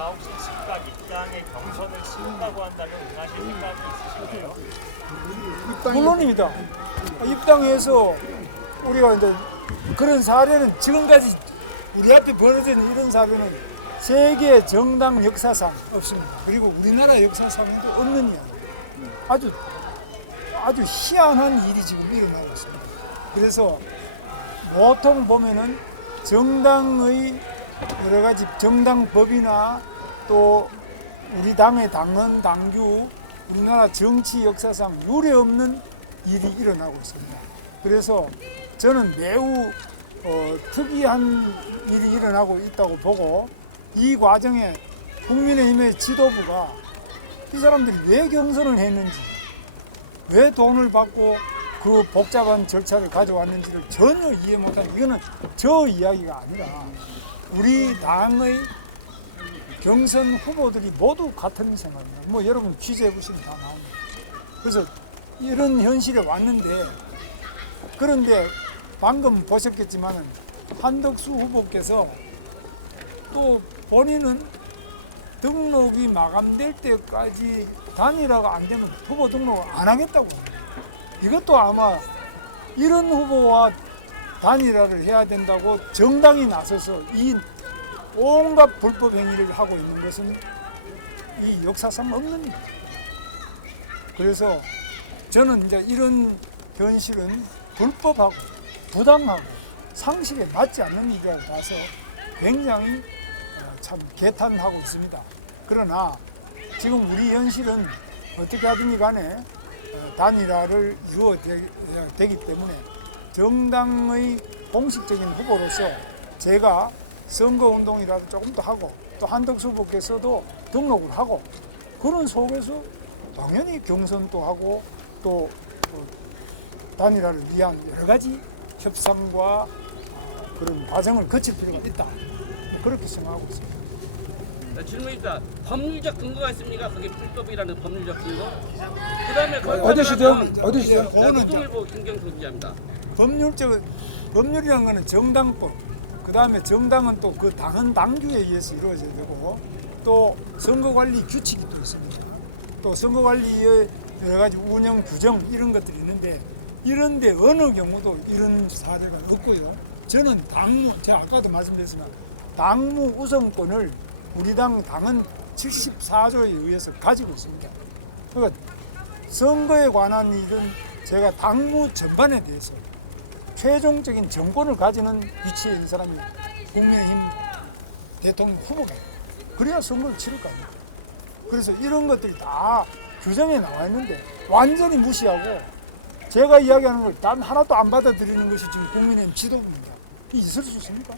후보가 혹시 즉각 입당에 경선을 치른다고 한다면 응하실 생각이 있으신가요? 물론입니다. 입당해서 우리가 이제 그런 사례는 지금까지 우리 앞에 벌어진 이런 사례는 세계 정당 역사상 없습니다. 그리고 우리나라 역사상에도 없는 이야기. 아주 희한한 일이 지금 일어나고 있습니다. 그래서 보통 보면은 정당의 여러 가지 정당법이나 또 우리 당의 당헌 당규 우리나라 정치 역사상 유례없는 일이 일어나고 있습니다. 그래서 저는 매우 특이한 일이 일어나고 있다고 보고 이 과정에 국민의힘의 지도부가 이 사람들이 왜 경선을 했는지 왜 돈을 받고 그 복잡한 절차를 가져왔는지를 전혀 이해 못하는 이거는 저 이야기가 아니라 우리 당의 경선 후보들이 모두 같은 생각입니다. 뭐 여러분 취재해 보시면 다 나옵니다. 그래서 이런 현실에 왔는데 그런데 방금 보셨겠지만은 한덕수 후보께서 또 본인은 등록이 마감될 때까지 단일화가 안 되면 후보 등록을 안 하겠다고 합니다. 이것도 아마 이런 후보와 단일화를 해야 된다고 정당이 나서서 이 온갖 불법 행위를 하고 있는 것은 이 역사상 없는 일입니다. 그래서 저는 이제 이런 현실은 불법하고 부당하고 상식에 맞지 않는 일이라고 봐서 굉장히 참 개탄하고 있습니다. 그러나 지금 우리 현실은 어떻게 하든지 간에 단일화를 이루어되기 때문에 정당의 공식적인 후보로서 제가 선거운동이라도 조금 더 하고 또 한덕수 후보께서도 등록을 하고 그런 속에서 당연히 경선도 하고 또 단일화를 위한 여러 가지 협상과 그런 과정을 거칠 필요가 있다. 그렇게 생각하고 있습니다. 질문입니다. 법률적 근거가 있습니까? 그게 불법이라는 법률적 근거? 그다음에 어디시죠? 노동일보 김경수 기자입니다. 법률이라는 거는 정당법. 그 다음에 정당은 또 그 당헌 당규에 의해서 이루어져야 되고 또 선거관리 규칙이 또 있습니다. 또 선거관리의 여러 가지 운영 규정 이런 것들이 있는데 이런데 어느 경우도 이런 사례가 없고요. 저는 제가 아까도 말씀드렸지만 당무 우선권을 우리 당은 74조에 의해서 가지고 있습니다. 그러니까 선거에 관한 일은 제가 당무 전반에 대해서 최종적인 정권을 가지는 위치에 있는 사람이 국민의힘 대통령 후보가 그래야 선거를 치를 거 아닙니까? 그래서 이런 것들이 다 규정에 나와 있는데 완전히 무시하고 제가 이야기하는 걸 단 하나도 안 받아들이는 것이 지금 국민의힘 지도부입니다. 이 있을 수 있습니까?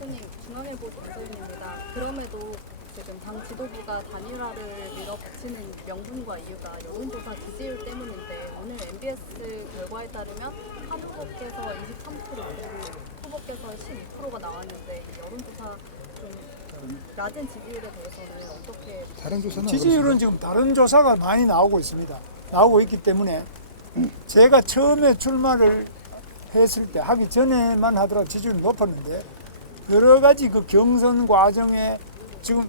대표님, 중앙일보 김소윤입니다. 그럼에도 지금 당 지도부가 단일화를 밀어붙이는 명분과 이유가 여론조사 지지율 때문인데 오늘 MBS 결과에 따르면 한 후보께서 23% 그리고 후보께서 12%가 나왔는데 여론조사 좀 낮은 지지율에 대해서는 어떻게 다른 조사는 지지율은 지금 다른 조사가 많이 나오고 있습니다. 나오고 있기 때문에 제가 처음에 출마를 했을 때 하기 전에만 하더라도 지지율이 높았는데 여러 가지 그 경선 과정에 지금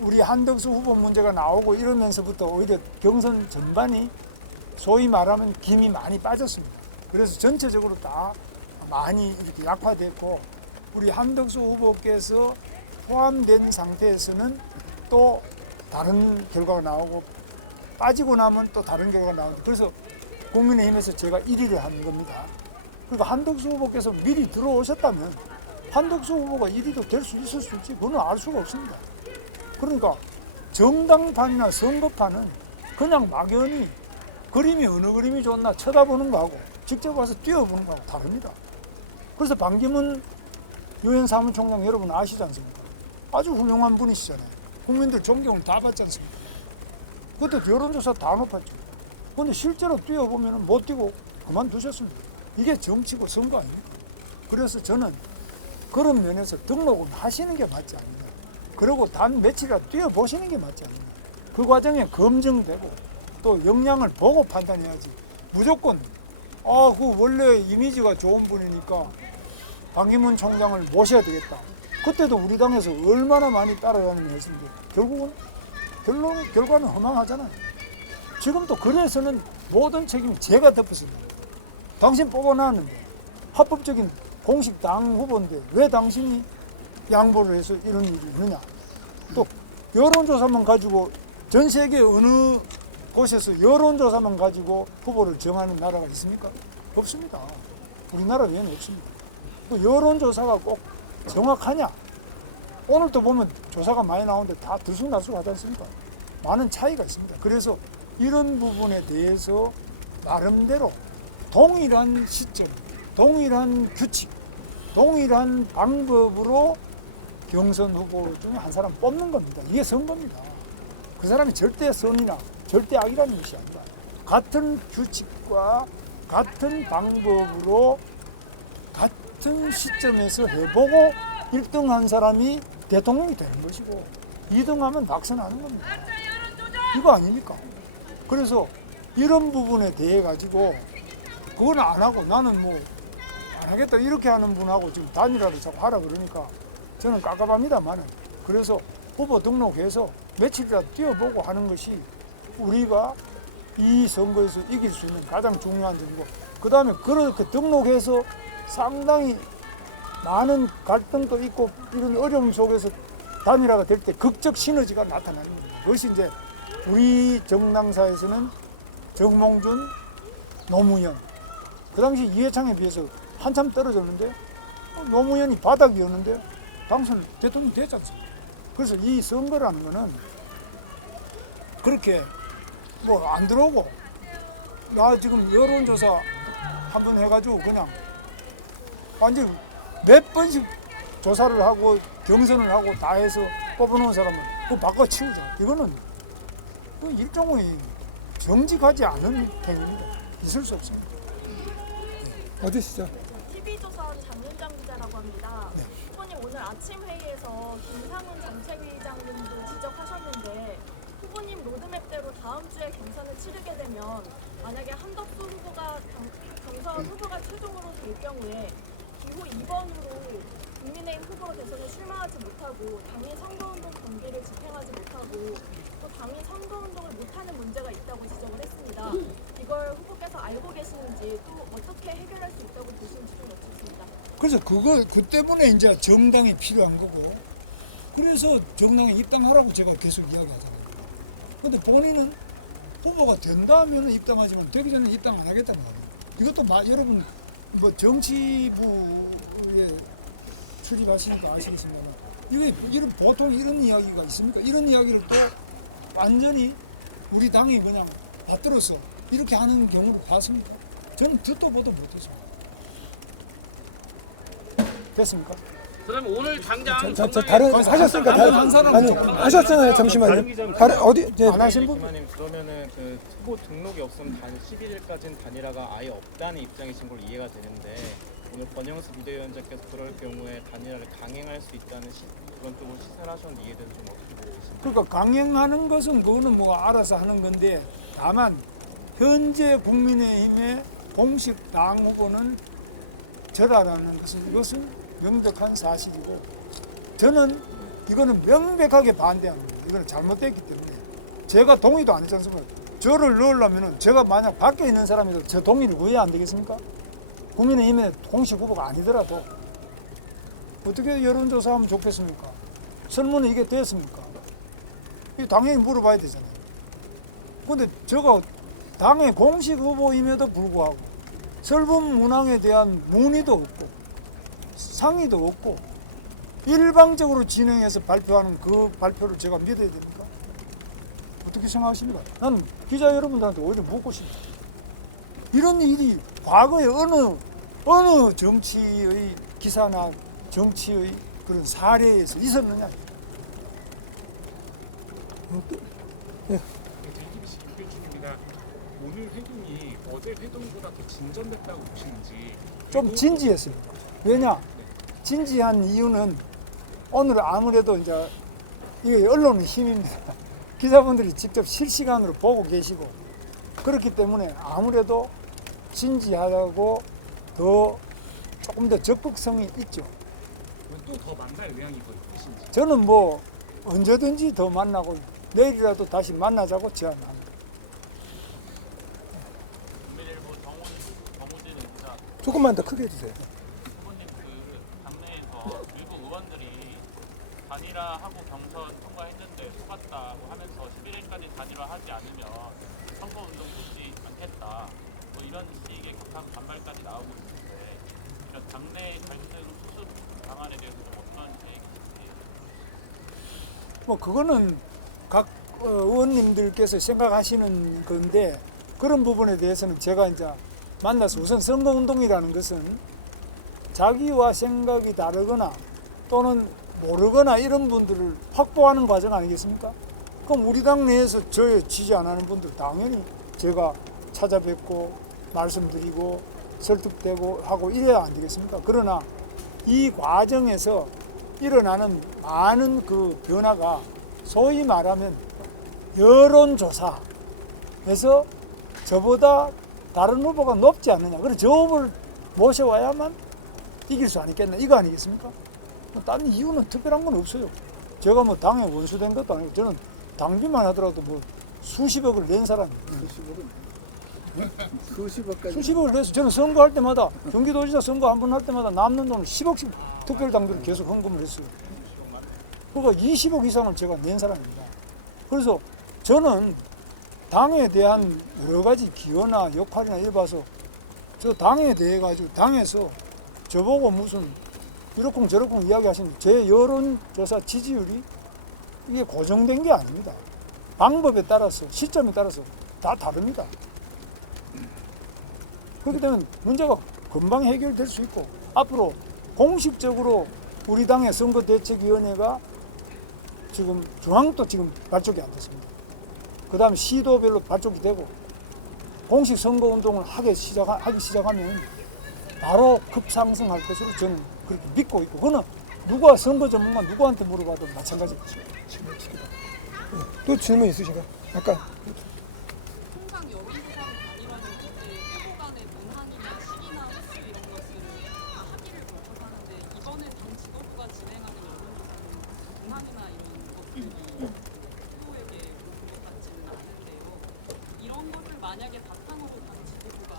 우리 한덕수 후보 문제가 나오고 이러면서부터 오히려 경선 전반이 소위 말하면 김이 많이 빠졌습니다. 그래서 전체적으로 다 많이 이렇게 약화됐고 우리 한덕수 후보께서 포함된 상태에서는 또 다른 결과가 나오고 빠지고 나면 또 다른 결과가 나오고 그래서 국민의힘에서 제가 1위를 한 겁니다. 그러니까 한덕수 후보께서 미리 들어오셨다면 한덕수 후보가 1위도 될 수 있을 수 있지 그건 알 수가 없습니다. 그러니까 정당판이나 선거판은 그냥 막연히 그림이 어느 그림이 좋나 쳐다보는 거하고 직접 와서 뛰어보는 거하고 다릅니다. 그래서 반기문 유엔 사무총장 여러분 아시지 않습니까? 아주 훌륭한 분이시잖아요. 국민들 존경을 다 받지 않습니까? 그때 여론조사 다 높았죠. 근데 실제로 뛰어보면 못 뛰고 그만두셨습니다. 이게 정치고 선거 아닙니까? 그래서 저는 그런 면에서 등록은 하시는 게 맞지 않느냐. 그리고 단 며칠이라도 뛰어보시는 게 맞지 않느냐. 그 과정에 검증되고 또 역량을 보고 판단해야지. 무조건 그 원래 이미지가 좋은 분이니까 반기문 총장을 모셔야 되겠다. 그때도 우리 당에서 얼마나 많이 따라다니면서 했는데 결과는 허망하잖아요. 지금도 그래서는 모든 책임이 제가 덮었습니다. 당신 뽑아놨는데 합법적인 공식 당 후보인데 왜 당신이 양보를 해서 이런 일이 있느냐. 또 여론조사만 가지고 전 세계 어느 곳에서 여론조사만 가지고 후보를 정하는 나라가 있습니까? 없습니다. 우리나라 외에는 없습니다. 그 여론조사가 꼭 정확하냐? 오늘도 보면 조사가 많이 나오는데 다 들쑥날쑥하지 않습니까? 많은 차이가 있습니다. 그래서 이런 부분에 대해서 나름대로 동일한 시점, 동일한 규칙, 동일한 방법으로 경선 후보 중에 한 사람 뽑는 겁니다. 이게 선거입니다. 그 사람이 절대 선이나 절대 악이라는 것이 아니라 같은 규칙과 같은 방법으로 같은 시점에서 해보고 1등한 사람이 대통령이 되는 것이고 2등하면 낙선하는 겁니다. 이거 아닙니까? 그래서 이런 부분에 대해 가지고 그건 안 하고 나는 뭐 안 하겠다 이렇게 하는 분하고 지금 단일화를 자꾸 하라 그러니까 저는 깝깝합니다만은 그래서 후보 등록해서 며칠이라도 뛰어보고 하는 것이 우리가 이 선거에서 이길 수 있는 가장 중요한 점이고 그 다음에 그렇게 등록해서 상당히 많은 갈등도 있고 이런 어려움 속에서 단일화가 될 때 극적 시너지가 나타나는 겁니다. 그것이 이제 우리 정당사에서는 정몽준, 노무현 그 당시 이해창에 비해서 한참 떨어졌는데 노무현이 바닥이었는데 당선 대통령이 됐지 않습니까? 그래서 이 선거라는 거는 그렇게 뭐 안 들어오고 나 지금 여론조사 한번 해가지고 그냥 완전 몇 번씩 조사를 하고 경선을 하고 다 해서 뽑아놓은 사람은 그거 바꿔치우자. 이거는 그 일종의 정직하지 않은 행위입니다. 있을 수 없습니다. 어디시죠? TV조선 장윤정 기자라고 합니다. 후보님 오늘 아침 회의에서 김상훈 정책위의장님도 지적하셨는데 후보님 로드맵대로 다음 주에 경선을 치르게 되면 만약에 한덕수 후보가 경선 후보가 최종으로 될 경우에 기호 2번으로 국민의힘 후보 대선에 출마하지 못하고 당일 선거운동 경기를 집행하지 못하고 또 당일 선거운동을 못하는 문제가 있다고 지적을 했습니다. 이걸 후보께서 알고 계시는지 또 어떻게 해결할 수 있다고 보시는지 좀 여쭙습니다. 그래서 그 때문에 이제 정당이 필요한 거고 그래서 정당에 입당하라고 제가 계속 이야기하잖아요. 근데 본인은 후보가 된다면 입당하지만 되기 전에 입당 안 하겠다는 말이에요. 이것도 여러분 뭐 정치부에 출입하시니까 아시겠지만 이게 이런 보통 이런 이야기가 있습니까? 이런 이야기를 또 완전히 우리 당이 그냥 받들어서 이렇게 하는 경우를 봤습니까? 저는 듣도 보도 못해서. 됐습니까? 그러면 오늘 당장 다른 하셨으니까 아니 하셨잖아요. 잠시만요. 다른 어디 안 하신 분? 김한님 그러면은 그 후보 등록이 없으면 11일까지는 단일화가 아예 없다는 입장이신 걸 이해가 되는데 오늘 권영수 비대위원장께서 그럴 경우에 단일화를 강행할 수 있다는 그런 쪽으로 시사를 하셨는데 이에 대해서 좀 어떻게 보고 계십니까? 그러니까 강행하는 것은 그거는 뭐 알아서 하는 건데 다만 현재 국민의힘의 공식 당 후보는 저라라는 것은 이것은 명백한 사실이고 저는 이거는 명백하게 반대하는 거예요. 이거는 잘못됐기 때문에 제가 동의도 안 했지 않습니까? 저를 넣으려면 제가 만약 밖에 있는 사람이라도 저 동의를 구해야 안 되겠습니까? 국민의힘의 공식 후보가 아니더라도 어떻게 여론조사하면 좋겠습니까? 설문은 이게 됐습니까? 이 당연히 물어봐야 되잖아요. 근데 제가 당의 공식 후보임에도 불구하고 설문 문항에 대한 문의도 없고 상의도 없고 일방적으로 진행해서 발표하는 그 발표를 제가 믿어야 됩니까? 어떻게 생각하십니까? 나는 기자 여러분들한테 오히려 묻고 싶다. 이런 일이 과거에 어느 정치의 기사나 정치의 그런 사례에서 있었느냐? 오늘 회동이 어제 회동보다 더 진전됐다고 보시는지 좀 진지했어요. 왜냐? 진지한 이유는 오늘 아무래도 이제 이게 언론의 힘입니다. 기자분들이 직접 실시간으로 보고 계시고 그렇기 때문에 아무래도 진지하고 조금 더 적극성이 있죠. 또 더 만날 의향이 더 있으신지. 저는 뭐 언제든지 더 만나고 내일이라도 다시 만나자고 제안합니다. 조금만 더 크게 해주세요. 후보님 그 당내에서 일부 의원들이 단일화하고 경선 통과했는데 속았다고 하면서 11일까지 단일화하지 않으면 선거운동 되지 않겠다. 뭐 이런 식의 격한 반발까지 나오고 있는데 이런 당내 갈등 수습 방안에 대해서 좀 어떤 계획이신지. 뭐 그거는 각 의원님들께서 생각하시는 건데 그런 부분에 대해서는 제가 이제 만나서 우선 선거운동이라는 것은 자기와 생각이 다르거나 또는 모르거나 이런 분들을 확보하는 과정 아니겠습니까? 그럼 우리 당 내에서 저에 지지 안 하는 분들 당연히 제가 찾아뵙고 말씀드리고 설득되고 하고 이래야 안 되겠습니까? 그러나 이 과정에서 일어나는 많은 그 변화가 소위 말하면 여론조사에서 저보다 다른 후보가 높지 않느냐. 그래서 저 후보를 모셔와야만 이길 수 아니겠나. 이거 아니겠습니까? 뭐 다른 이유는 특별한 건 없어요. 제가 뭐 당에 원수된 것도 아니고 저는 당비만 하더라도 뭐 수십억을 낸 사람이에요. 수십억을 내서 저는 선거할 때마다 경기도지사 선거 한 번 할 때마다 남는 돈을 10억씩 특별당비를 계속 헌금을 했어요. 그러니까 20억 이상을 제가 낸 사람입니다. 그래서 저는 당에 대한 여러 가지 기여나 역할이나 이래 봐서 저 당에 대해 가지고 당에서 저보고 무슨 이렇쿵 저렇쿵 이야기하시는 제 여론조사 지지율이 이게 고정된 게 아닙니다. 방법에 따라서 시점에 따라서 다 다릅니다. 그렇기 때문에 문제가 금방 해결될 수 있고 앞으로 공식적으로 우리 당의 선거대책위원회가 지금 중앙도 지금 발족이 안 됐습니다. 그 다음에 시도별로 발족이 되고 공식 선거운동을 하기 시작하면 바로 급상승할 것으로 저는 그렇게 믿고 있고 그거는 누가 선거 전문가 누구한테 물어봐도 마찬가지겠죠. 또 질문 있으신가요? 아까 통상 여론조사를 단일화를 할때 후보 간의 문항이나 시기나 횟수 이런 것을 다 합의를 거쳐서 하는데 이번에 당 지도부가 진행하는 여론조사는 문항이나 이런 것들이 후보에게 공개받지는 않는데요. 이런 것을 만약에 바탕으로 당 지도부가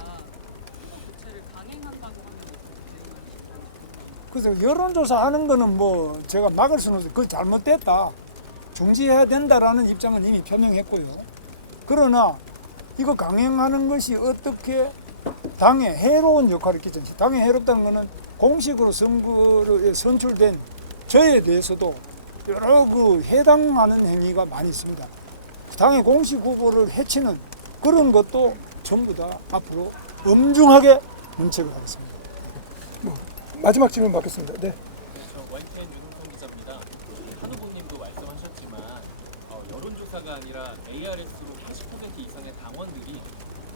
후보 교체를 강행한다고 하면 어떻게 대응하실까요? 그래서 여론조사 하는 거는 뭐 제가 막을 수는 없어요. 그거 잘못됐다. 중지해야 된다라는 입장을 이미 표명했고요. 그러나 이거 강행하는 것이 어떻게 당에 해로운 역할을 끼치는지 당에 해롭다는 것은 공식으로 선거에 선출된 저에 대해서도 여러 그 해당하는 행위가 많이 있습니다. 당의 공식 후보를 해치는 그런 것도 전부 다 앞으로 엄중하게 문책을 하겠습니다. 마지막 질문 받겠습니다. 네. 저 YTN 윤홍성 기자입니다. 한 후보님도 말씀하셨지만 여론조사가 아니라 ARS로 80% 이상의 당원들이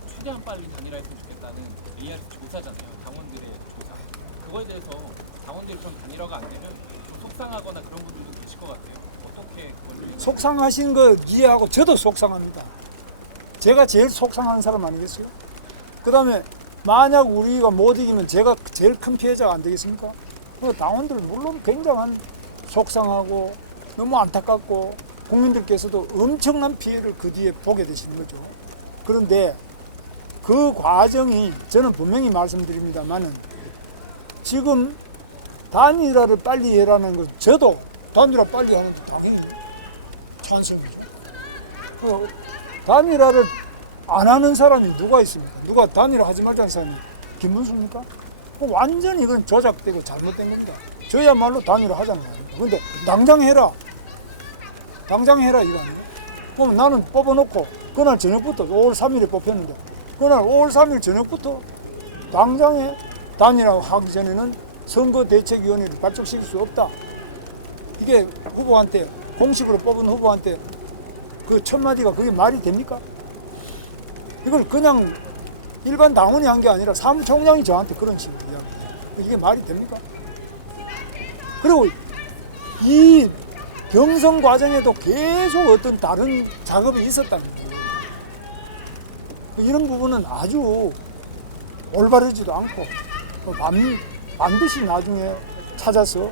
최대한 빨리 단일화했으면 좋겠다는 ARS 조사잖아요. 당원들의 조사. 그거에 대해서 당원들이 좀 단일화가 안 되면 좀 속상하거나 그런 분들도 계실 것 같아요. 어떻게 그걸 속상하신 거 이해하고 저도 속상합니다. 제가 제일 속상한 사람 아니겠어요? 그 다음에 만약 우리가 못 이기면 제가 제일 큰 피해자가 안 되겠습니까? 그 당원들 물론 굉장한 속상하고 너무 안타깝고 국민들께서도 엄청난 피해를 그 뒤에 보게 되시는 거죠. 그런데 그 과정이 저는 분명히 말씀드립니다만은 지금 단일화를 빨리 해라는 것 저도 단일화 빨리 하는 거 당연히 찬성이죠. 단일화를 안 하는 사람이 누가 있습니까? 누가 단일화 하지 말자는 사람이 김문수입니까? 완전히 이건 조작되고 잘못된 겁니다. 저야말로 단일화 하자는 거 아닙니까? 근데 당장 해라. 당장 해라 이거 아니에요? 그럼 나는 뽑아놓고 그날 저녁부터 5월 3일에 뽑혔는데 그날 5월 3일 저녁부터 당장에 단일화 하기 전에는 선거대책위원회를 발족시킬 수 없다. 이게 후보한테 공식으로 뽑은 후보한테 그 첫 마디가 그게 말이 됩니까? 이걸 그냥 일반 당원이 한 게 아니라 사무총장이 저한테 그런 식으로 이야기해요. 이게 말이 됩니까? 그리고 이 경선 과정에도 계속 어떤 다른 작업이 있었다는 거예요. 이런 부분은 아주 올바르지도 않고 반드시 나중에 찾아서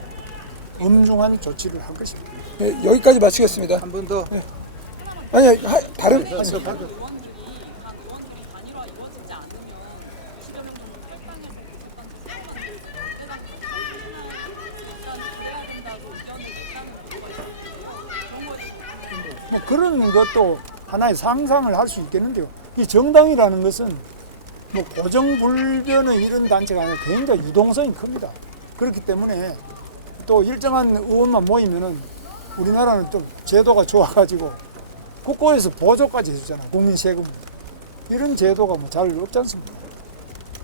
엄중한 조치를 할 것입니다. 네, 여기까지 마치겠습니다. 한 번 더. 아니, 다른 의원들이 각 의원들이 단일화 이루어지지 않으면 20여 명 정도 탈당해서 교섭단체 세우면 해야 된다고 의견을 냈다는 보도가 있었는데요. 그런 거에 뭐 그런 것도 하나의 상상을 할 수 있겠는데요. 이 정당이라는 것은 뭐 고정불변의 이런 단체가 아니라 굉장히 유동성이 큽니다. 그렇기 때문에 또 일정한 의원만 모이면은 우리나라는 좀 제도가 좋아가지고 국고에서 보조까지 해주잖아. 국민 세금. 이런 제도가 뭐 잘 없지 않습니까?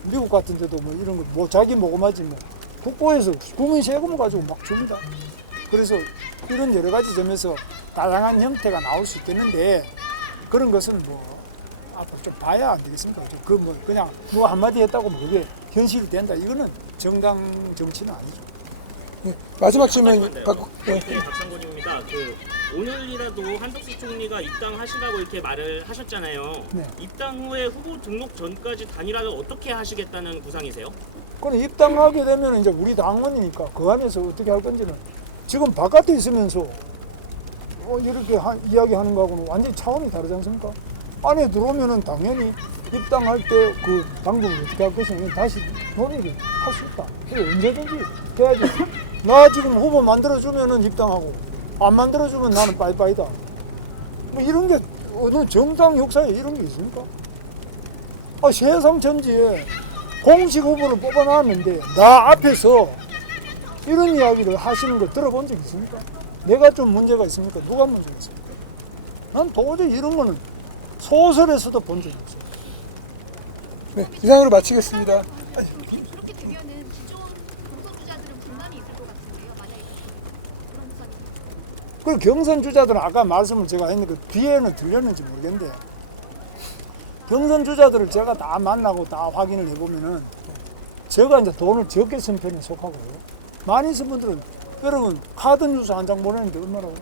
미국 같은 데도 뭐 이런 거 뭐 자기 모금하지 뭐 국고에서 국민 세금을 가지고 막 줍니다. 그래서 이런 여러 가지 점에서 다양한 형태가 나올 수 있겠는데 그런 것은 뭐 앞으로 좀 봐야 안 되겠습니까? 그 뭐 그냥 뭐 한마디 했다고 뭐 그게 현실이 된다. 이거는 정당 정치는 아니죠. 마지막 질문 받고. 네, 박상권입니다. 오늘이라도 한덕수 총리가 입당하시라고 이렇게 말을 하셨잖아요. 네. 입당 후에 후보 등록 전까지 단일화를 어떻게 하시겠다는 구상이세요? 그럼 입당하게 되면 이제 우리 당원이니까 그 안에서 어떻게 할 건지는 지금 바깥에 있으면서 이렇게 이야기하는 거하고는 완전히 차원이 다르지 않습니까? 안에 들어오면은 당연히 입당할 때 그 방법을 어떻게 할 것이냐 다시 논의를 할 수 있다. 그래 언제든지 해야지. 나 지금 후보 만들어주면은 입당하고 안 만들어주면 나는 빠이빠이다. 뭐 이런 게 어느 정당 역사에 이런 게 있습니까? 세상 전지에 공식 후보를 뽑아놨는데 나 앞에서 이런 이야기를 하시는 거 들어본 적 있습니까? 내가 좀 문제가 있습니까? 누가 문제가 있습니까? 난 도저히 이런 거는 소설에서도 본 적이 없어요. 네, 이상으로 마치겠습니다. 그렇게 되면은 기존 경선주자들은 불만이 있을 것 같은데요. 만약에 그런 수사이 그 경선 주자들은 아까 말씀을 제가 했는데 그 뒤에는 들렸는지 모르겠는데 경선 주자들을 제가 다 만나고 다 확인을 해보면은 제가 이제 돈을 적게 쓴 편에 속하고 많이 쓴 분들은 여러분 카드 뉴스 한 장 보내는데 얼마라고?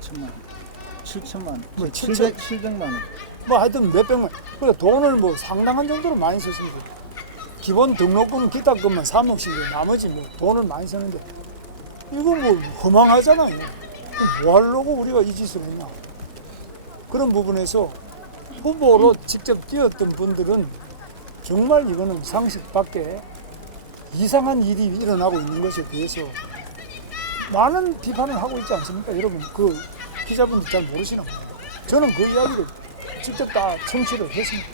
2천만 원, 7천만 원, 뭐 700만 원. 뭐 하여튼 몇백만. 그래 돈을 뭐 상당한 정도로 많이 썼습니다. 기본 등록금 기타금만 3억씩 나머지 뭐 돈을 많이 쓰는데 이거 뭐 허망하잖아요. 뭐 하려고 우리가 이 짓을 했냐. 그런 부분에서 후보로 직접 뛰었던 분들은 정말 이거는 상식 밖에 이상한 일이 일어나고 있는 것에 대해서 많은 비판을 하고 있지 않습니까? 여러분 그 기자분들 잘 모르시나? 저는 그 이야기를 직접 다 청취를 했습니다.